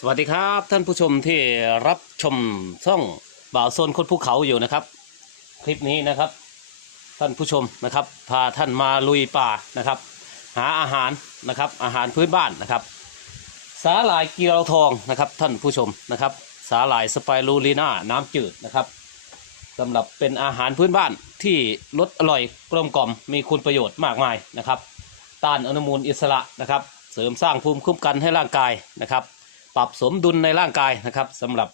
สวัสดีครับท่านผู้ชมที่รับชมช่องบ่าวโซนคนภูเขาอยู่นะครับ คลิปนี้นะครับ ท่านผู้ชมนะครับ พาท่านมาลุยป่านะครับ หาอาหารนะครับ อาหารพื้นบ้านนะครับ สาหร่ายเกียวทองนะครับ ท่านผู้ชมนะครับ สาหร่ายสไปรูลีน่าน้ำจืดนะครับสำหรับเป็นอาหารพื้นบ้านที่รสอร่อยกลมกล่อมมีคุณประโยชน์มากมายนะครับ ต้านอนุมูลอิสระนะครับ เสริมสร้างภูมิคุ้มกันให้ร่างกายนะครับ ปรับสมดุลในร่างกายนะครับสำหรับ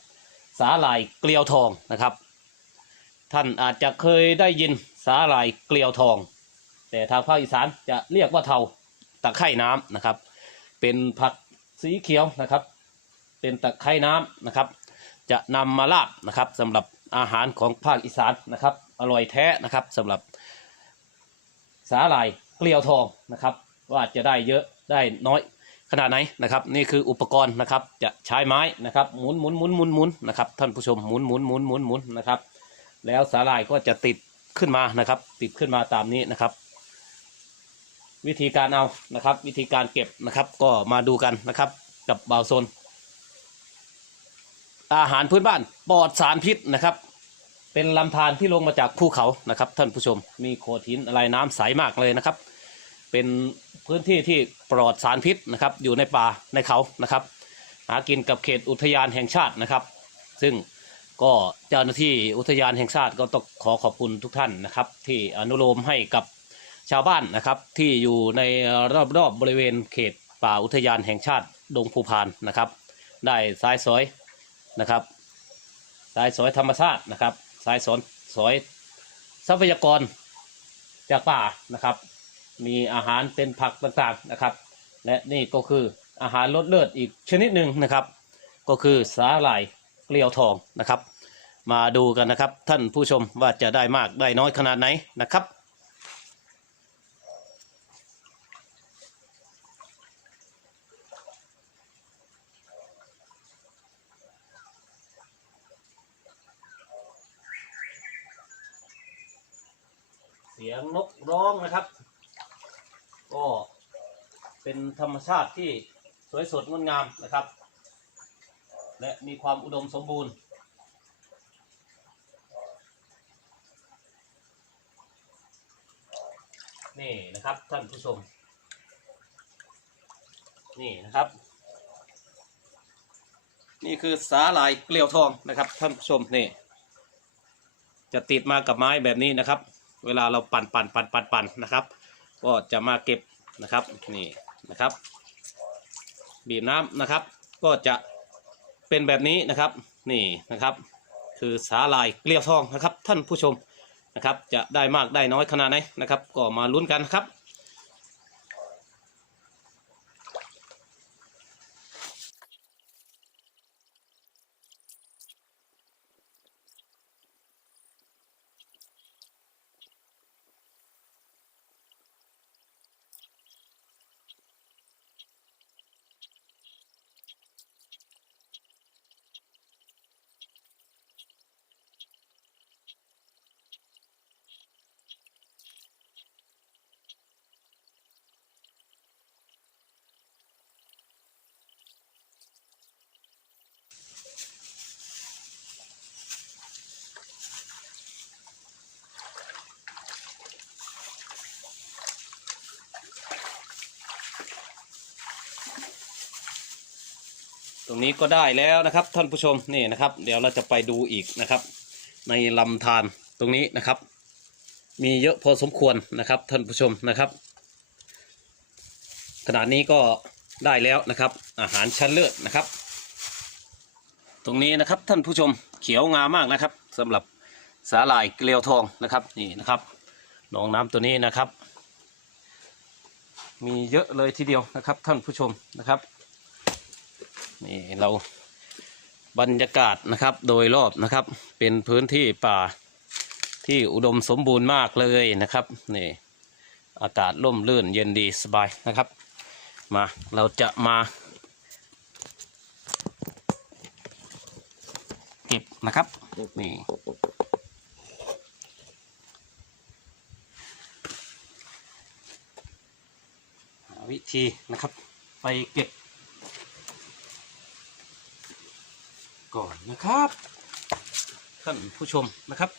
สาหร่ายเกลียวทองนะครับ ท่านอาจจะเคยได้ยินสาหร่ายเกลียวทอง แต่ทางภาคอีสานจะเรียกว่าเทาตะไคร่น้ำนะครับ เป็นผักสีเขียวนะครับ เป็นตะไคร่น้ำนะครับ จะนำมาลาบนะครับสำหรับอาหารของภาคอีสานนะครับ อร่อยแท้นะครับสำหรับสาหร่ายเกลียวทองนะครับ ว่าจะได้เยอะได้น้อย ขนาดไหนนะครับนี่คืออุปกรณ์นะครับจะใช้ไม้นะครับหมุนหมุนหมุนหมุนหมุนนะครับท่านผู้ชมหมุนหมุนหมุนหมุนหมุนนะครับ แล้วสาหร่ายก็จะติดขึ้นมานะครับ ติดขึ้นมาตามนี้นะครับ วิธีการเอานะครับ วิธีการเก็บนะครับ ก็มาดูกันนะครับ กับบ่าวโซนอาหารพื้นบ้านปลอดสารพิษนะครับ เป็นลำธารที่ลงมาจากภูเขานะครับ ท่านผู้ชมมีโขดหินอะไรน้ำใสมากเลยนะครับ เป็นพื้นที่ที่ ปลอดสารพิษนะครับ อยู่ในป่าในเขานะครับ หากินกับเขตอุทยานแห่งชาตินะครับ ซึ่งก็เจ้าหน้าที่อุทยานแห่งชาติก็ต้องขอขอบคุณทุกท่านนะครับ ที่อนุโลมให้กับชาวบ้านนะครับ ที่อยู่ในรอบๆบบริเวณเขตป่าอุทยานแห่งชาติดงภูพานนะครับ ได้สายสอยนะครับสายสอยธรรมชาตินะครับสายสอนสอยทรัพยากรจากป่านะครับ มีอาหารเป็นผักต่างๆนะครับ และนี่ก็คืออาหารลดเลือดอีกชนิดหนึ่งนะครับ ก็คือสาหร่ายเกลียวทองนะครับ มาดูกันนะครับท่านผู้ชมว่าจะได้มากได้น้อยขนาดไหนนะครับเสียงนกร้องนะครับ ก็เป็นธรรมชาติที่สวยสดงดงามนะครับ และมีความอุดมสมบูรณ์ นี่นะครับท่านผู้ชม นี่นะครับ นี่คือสาหร่ายเกลียวทองนะครับ ท่านผู้ชมนี่จะติดมากับไม้แบบนี้นะครับ เวลาเราปั่นปั่นปั่นปั่นปั่นนะครับ ก็จะมาเก็บนะครับนี่นะครับ บีบน้ำนะครับ ก็จะเป็นแบบนี้นะครับนี่นะครับ คือสาลายเกลียวทองนะครับ ท่านผู้ชมนะครับ จะได้มากได้น้อยขนาดไหนนะครับ ก็มาลุ้นกันครับ รงนี้ก็ได้แล้วนะครับ ท่านผู้ชมนี่นะครับ เดี๋ยวเราจะไปดูอีกนะครับ ในลำธารตรงนี้นะครับ มีเยอะพอสมควรนะครับ ท่านผู้ชมนะครับ ขณะนี้ก็ได้แล้วนะครับ อาหารชั้นเลิศนะครับ ตรงนี้นะครับท่านผู้ชมเขียวงามมากนะครับสำหรับสาหร่ายเกลียวทองนะครับนี่นะครับหนองน้ำตัวนี้นะครับ มีเยอะเลยทีเดียวนะครับ ท่านผู้ชมนะครับ นี่เราบรรยากาศนะครับโดยรอบนะครับ เป็นพื้นที่ป่าที่อุดมสมบูรณ์มากเลยนะครับนี่อากาศร่มรื่นเย็นดีสบายนะครับ มาเราจะมาเก็บนะครับนี่วิธีนะครับไปเก็บ ก่อนนะครับ ท่านผู้ชมนะครับ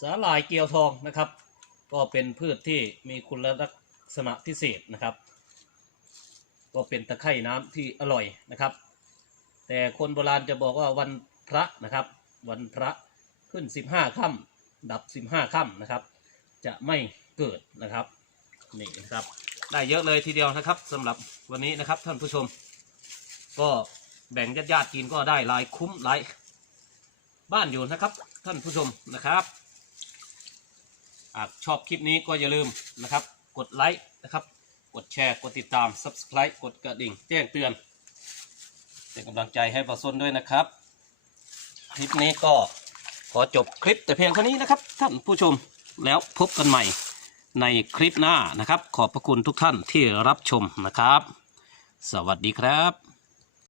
สาหร่ายเกียวทองนะครับ ก็เป็นพืชที่มีคุณลักษณะพิเศษนะครับ ก็เป็นตะไคร่น้ำที่อร่อยนะครับ แต่คนโบราณจะบอกว่าวันพระนะครับ วันพระขึ้นสิบห้าค่ำดับสิบห้าค่ำนะครับ จะไม่เกิดนะครับนี่นะครับได้เยอะเลยทีเดียวนะครับสำหรับวันนี้นะครับท่านผู้ชม ก็แบ่งญาติๆกินก็ได้หลายคุ้มหลายบ้านอยู่นะครับ ท่านผู้ชมนะครับ หากชอบคลิปนี้ก็อย่าลืมนะครับ กดไลค์นะครับ กดแชร์ กดติดตาม Subscribe กดกระดิ่ง แจ้งเตือนเป็นกำลังใจให้ปลาส้นด้วยนะครับ คลิปนี้ก็ขอจบคลิปแต่เพียงเท่านี้นะครับ ท่านผู้ชมแล้วพบกันใหม่ในคลิปหน้านะครับ ขอบพระคุณทุกท่านที่รับชมนะครับ สวัสดีครับ